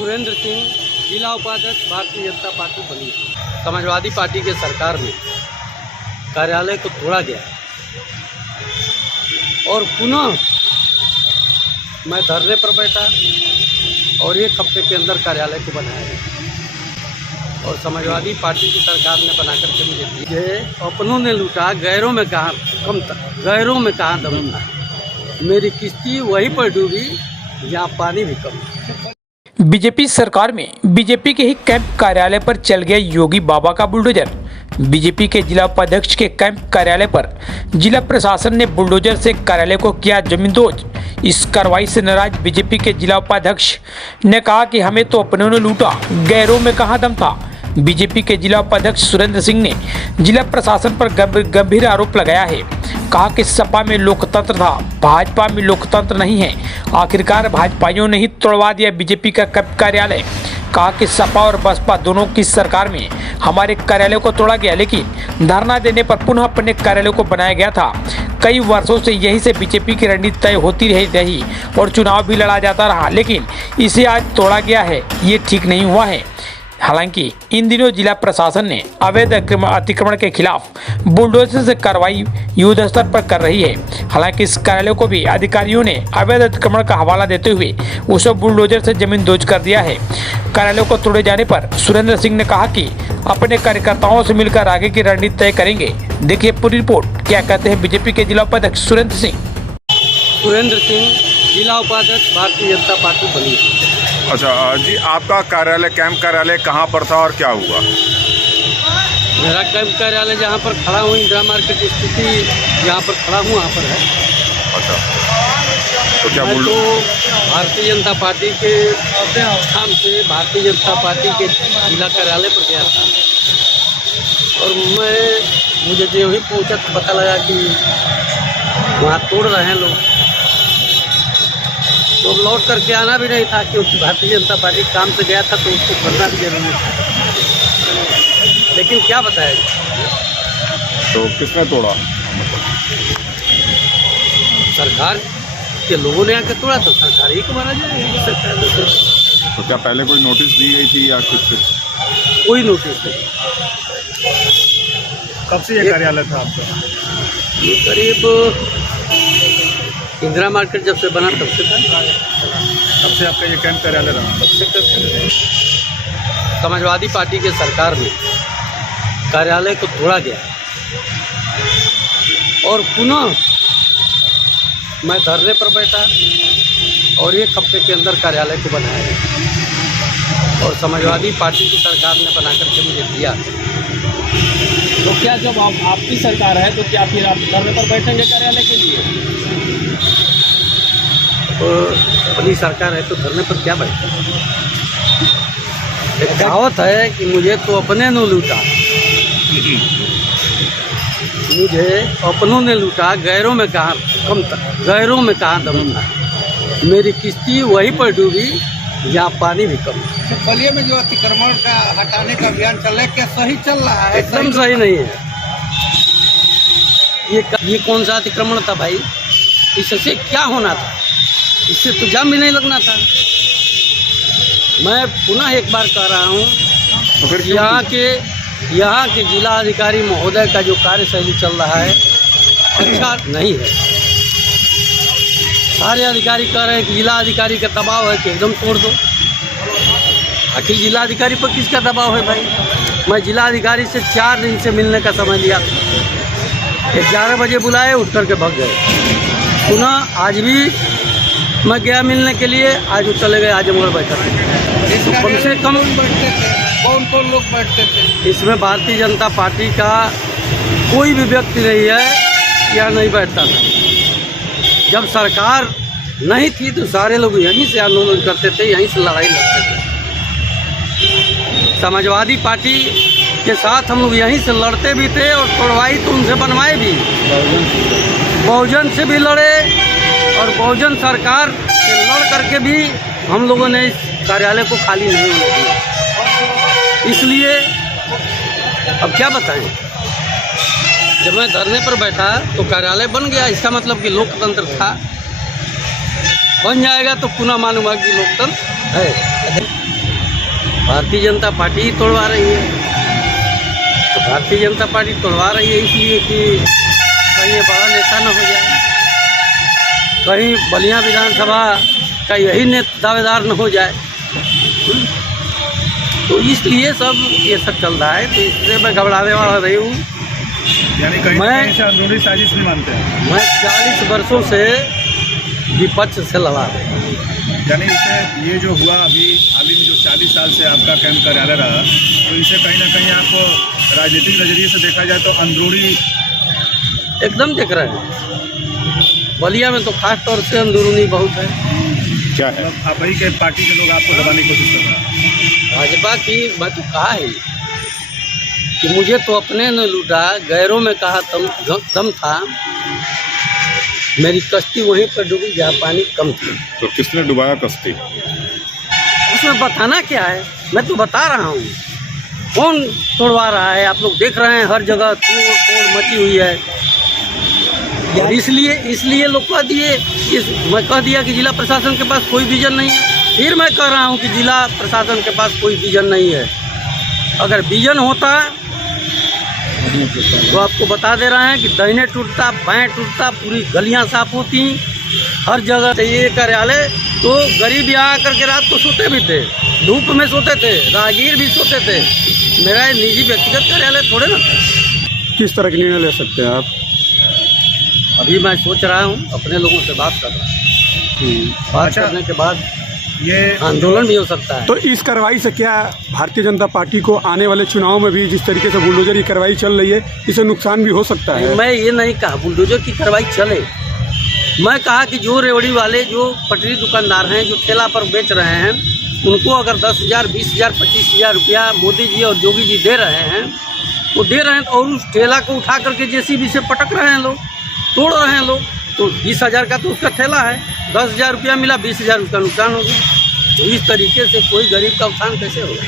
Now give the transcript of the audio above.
सुरेंद्र सिंह, जिला उपाध्यक्ष, भारतीय जनता पार्टी बनी। समाजवादी पार्टी के सरकार में कार्यालय को तोड़ा गया और पुनः मैं धरने पर बैठा और एक हफ्ते के अंदर कार्यालय को बनाया गया और समाजवादी पार्टी की सरकार ने बनाकर के मुझे दिए। अपनों ने लूटा, गैरों में कहाँ कम था, गैरों में कहाँ दम था। मेरी किश्ती वहीं पर डूबी जहाँ पानी भी कम था। बीजेपी सरकार में बीजेपी के ही कैंप कार्यालय पर चल गया योगी बाबा का बुलडोजर। बीजेपी के जिला उपाध्यक्ष के कैंप कार्यालय पर जिला प्रशासन ने बुलडोजर से कार्यालय को किया जमींदोज। इस कार्रवाई से नाराज बीजेपी के जिला उपाध्यक्ष ने कहा कि हमें तो अपनों ने लूटा, गैरों में कहां दम था। बीजेपी के जिला उपाध्यक्ष सुरेंद्र सिंह ने जिला प्रशासन पर गंभीर आरोप लगाया है। कहा कि सपा में लोकतंत्र था, भाजपा में लोकतंत्र नहीं है। आखिरकार भाजपाइयों ने ही तोड़वा दिया बीजेपी का कैंप कार्यालय। कहा कि सपा और बसपा दोनों की सरकार में हमारे कार्यालय को तोड़ा गया, लेकिन धरना देने पर पुनः अपने कार्यालय को बनाया गया था। कई वर्षों से यही से बीजेपी की रणनीति तय होती रही और चुनाव भी लड़ा जाता रहा, लेकिन इसे आज तोड़ा गया है, ये ठीक नहीं हुआ है। हालांकि इन दिनों जिला प्रशासन ने अवैध अतिक्रमण के खिलाफ बुलडोजर से कार्रवाई युद्ध स्तर पर कर रही है। हालांकि इस कार्यालय को भी अधिकारियों ने अवैध अतिक्रमण का हवाला देते हुए उसे बुलडोजर से जमींदोज कर दिया है। कार्यालय को तोड़े जाने पर सुरेंद्र सिंह ने कहा कि अपने कार्यकर्ताओं से मिलकर आगे की रणनीति तय करेंगे। देखिए पूरी रिपोर्ट, क्या कहते हैं बीजेपी के जिला उपाध्यक्ष सुरेंद्र सिंह। सुरेंद्र सिंह, जिला उपाध्यक्ष, भारतीय जनता पार्टी बनी। अच्छा जी, आपका कार्यालय कैंप कार्यालय कहाँ पर था और क्या हुआ? मेरा कैंप कार्यालय जहाँ पर खड़ा हूँ, इंदिरा मार्केट स्थिति जहाँ पर खड़ा हूँ वहाँ पर है। अच्छा, तो क्या मैं तो भारतीय जनता पार्टी के नाम से भारतीय जनता पार्टी के जिला कार्यालय पर गया था और मुझे जो ही पहुँचा तो पता लगा कि वहाँ तोड़ रहे हैं लोग, तो लौट करके आना भी नहीं था क्योंकि भारतीय जनता पार्टी काम से गया था तो उसको करना भी जरूरी था, लेकिन क्या बताया। तो किसने तोड़ा? सरकार के लोगों ने आके तोड़ा तो सरकार ही को माना जाएगा। सरकार ने तो क्या पहले कोई नोटिस दी गई थी या कुछ? कोई नोटिस नहीं। कब से ये कार्यालय था आपका? ये करीब इंदिरा मार्केट जब से बना तब से था। कब से आपका ये कैंप कार्यालय रहा? तब से समाजवादी पार्टी के सरकार में कार्यालय को तोड़ा गया और पुनः मैं धरने पर बैठा और एक हफ्ते के अंदर कार्यालय को बनाया गया और समाजवादी पार्टी की सरकार ने बना करके मुझे दिया। तो क्या जब आपकी सरकार है तो क्या फिर आप धरने पर बैठेंगे कार्यालय के लिए? तो अपनी सरकार है तो धरने पर क्या बैठे? एक कहावत है कि मुझे तो अपने ने लूटा, मुझे अपनों ने लूटा, गैरों में कहाँ कम था, गैरों में कहाँ दम था। मेरी किश्ती वहीं पर डूबी जहाँ पानी भी कम था। तो बलिया में जो अतिक्रमण का हटाने का अभियान चल रहा है, क्या सही चल रहा है? एकदम सही नहीं है। ये कौन सा अतिक्रमण था भाई? इससे क्या होना था? इससे तो जाम भी नहीं लगना था। मैं पुनः एक बार कह रहा हूँ, तो फिर यहाँ के जिला अधिकारी महोदय का जो कार्यशैली चल रहा है अच्छा नहीं है। सारे अधिकारी कह रहे हैं कि जिला अधिकारी का दबाव है कि एकदम तोड़ दो। आखिर जिला अधिकारी पर किसका दबाव है भाई? मैं जिला अधिकारी से 4 दिन से मिलने का समय लिया था। 11 बजे बुलाए, उठ करके भाग गए। पुनः आज भी मैं गया मिलने के लिए, आज वो चले गए आजमगढ़ बैठक। तो कम से कम कौन कौन लोग बैठते थे? इसमें भारतीय जनता पार्टी का कोई भी व्यक्ति नहीं है या नहीं बैठता था। जब सरकार नहीं थी तो सारे लोग यहीं से आंदोलन करते थे, यहीं से लड़ाई लड़ते थे। समाजवादी पार्टी के साथ हम लोग यहीं से लड़ते भी थे और तोड़वाई तो उनसे बनवाए भी। बहुजन से भी लड़े और बहुजन सरकार से लड़ करके भी हम लोगों ने इस कार्यालय को खाली नहीं होने दिया। इसलिए अब क्या बताएं, जब मैं धरने पर बैठा तो कार्यालय बन गया, इसका मतलब कि लोकतंत्र था। बन जाएगा तो पुनः मानूंगा कि लोकतंत्र है। भारतीय जनता पार्टी ही तोड़वा रही है। तो भारतीय जनता पार्टी तोड़वा रही है इसलिए कि कहीं ये बड़ा नेता न हो जाए, कहीं बलिया विधानसभा का यही दावेदार न हो जाए। तो इसलिए सब ये सब चल रहा है। तो इससे मैं घबराने वाला नहीं हूँ। यानी कहीं ना कहीं से अंदरूनी साजिश नहीं मानते हैं। मैं 40 वर्षों से विपक्ष से लड़ा रहा हूँ। यानी इससे ये जो हुआ अभी हाल ही में जो 40 साल से आपका कैंप कार्यालय रहा, तो इसे कहीं ना कहीं आपको राजनीतिक नजरिए से देखा जाए तो अंदरूनी एकदम देख रहे हैं। बलिया में तो खास तौर से अंदरूनी बहुत है। क्या है? मतलब आप ही के पार्टी के लोग आपको दबाने की कोशिश कर रहे हैं। भाजपा की मैं तो कहा है कि मुझे तो अपने ने लूटा, गैरों में कहा दम था। मेरी कश्ती वहीं पर डूबी जहाँ पानी कम थी। तो किसने डुबाया कश्ती? उसमें बताना क्या है, मैं तो बता रहा हूँ। कौन तोड़वा रहा है? आप लोग देख रहे हैं हर जगह तोड़ मची हुई है। और इसलिए लोग कह दिए, मैं कह दिया कि जिला प्रशासन के पास कोई विजन नहीं है। फिर मैं कह रहा हूँ कि जिला प्रशासन के पास कोई विजन नहीं है। अगर विजन होता तो आपको बता दे रहे हैं कि दाहिने टूटता, बाएं टूटता, पूरी गलियां साफ होती, हर जगह चाहिए कार्यालय। तो गरीब यहाँ आकर के रात को सोते भी थे, धूप में सोते थे, राहगीर भी सोते थे। मेरा निजी व्यक्तिगत कार्यालय थोड़े ना था। किस तरह के निर्णय ले सकते हैं आप? अभी मैं सोच रहा हूँ, अपने लोगों से बात कर रहा हूँ। बात करने के बाद ये आंदोलन भी हो सकता है। तो इस कार्रवाई से क्या भारतीय जनता पार्टी को आने वाले चुनाव में भी जिस तरीके से बुलडोजर की कार्रवाई चल रही है, इससे नुकसान भी हो सकता है? मैं ये नहीं कहा बुलडोजर की कार्रवाई चले। मैं कहा कि जो रेवड़ी वाले, जो पटरी दुकानदार हैं, जो ठेला पर बेच रहे हैं, उनको अगर 10,000, 20,000, 25,000 रुपया मोदी जी और योगी जी दे रहे हैं, तो दे रहे हैं, और उस ठेला को उठा करके जेसीबी से पटक रहे हैं लोग, तोड़ रहे हैं लोग। तो 20,000 का तो उसका ठेला है, 10,000 रुपया मिला, 20,000 उसका नुकसान हो गया। तो इस तरीके से कोई गरीब का उत्थान कैसे होगा?